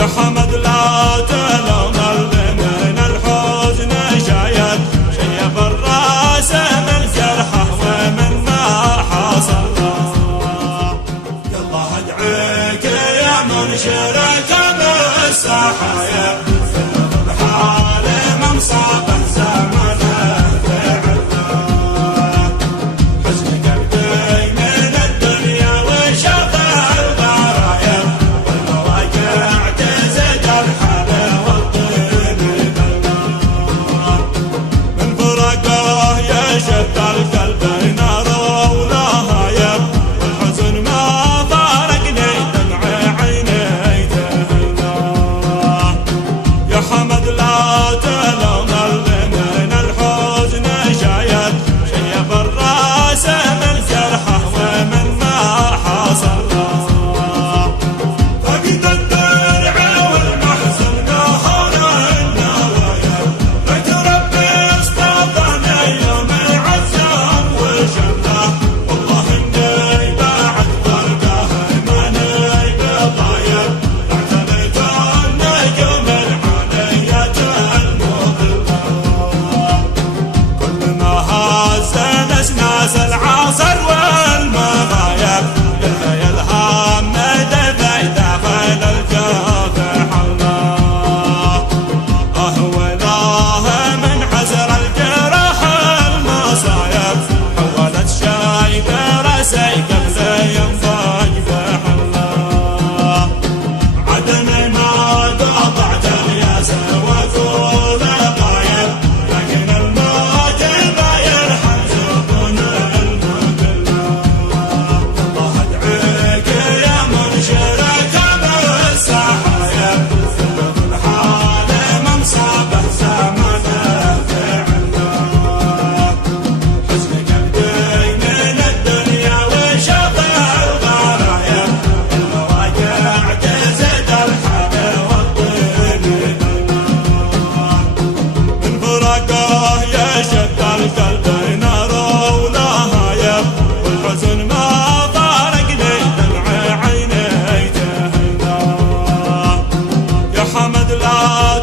يا حمد لا تلوم اللي من الحزن شايل شيب الراس من جرحه ومن ما حصل يالله ادعيك يا منشرك بالسحايا بحال مصابه زمنه فعله حزن قلبي من الدنيا وشاف البرايا والمواقع تزد الحلا والطين بالنار من فرقه يشد القلب نار ولهايا والحزن ما فارقني دمع عيني تهنا يا حمد لا تلوم اللي من الحزن شايل شيب الراس من جرحه ومن ما حصل فقد الدرع والمحزن قهر النوايا ليت ربي اصطادني يوم عزام وشله والله اني بعد فرقه ماني بضايع اعتنيت النجوم العاليه المظلمه كل ما هز نسناس العصر والمغايب يلها الهام دفع داخل الجوف حوله أهولاه من حزر الجرح المصايب حولت شايب راسي قبل ينفج بحله عدني ما قطعت الياس وكل غايب لكن الموت ما يرحم سكون المكلا الله ادعيك يا منشرك بالسحايا بالحال مصابه زمنه فعله حزن قلبي من الدنيا وشاف البرايا المواقع تزد الحلا والطين بالنار من فرقه يشد القلب نار ولهايب والحزن ما فارقني دمع عيني تهنا يا حمد لا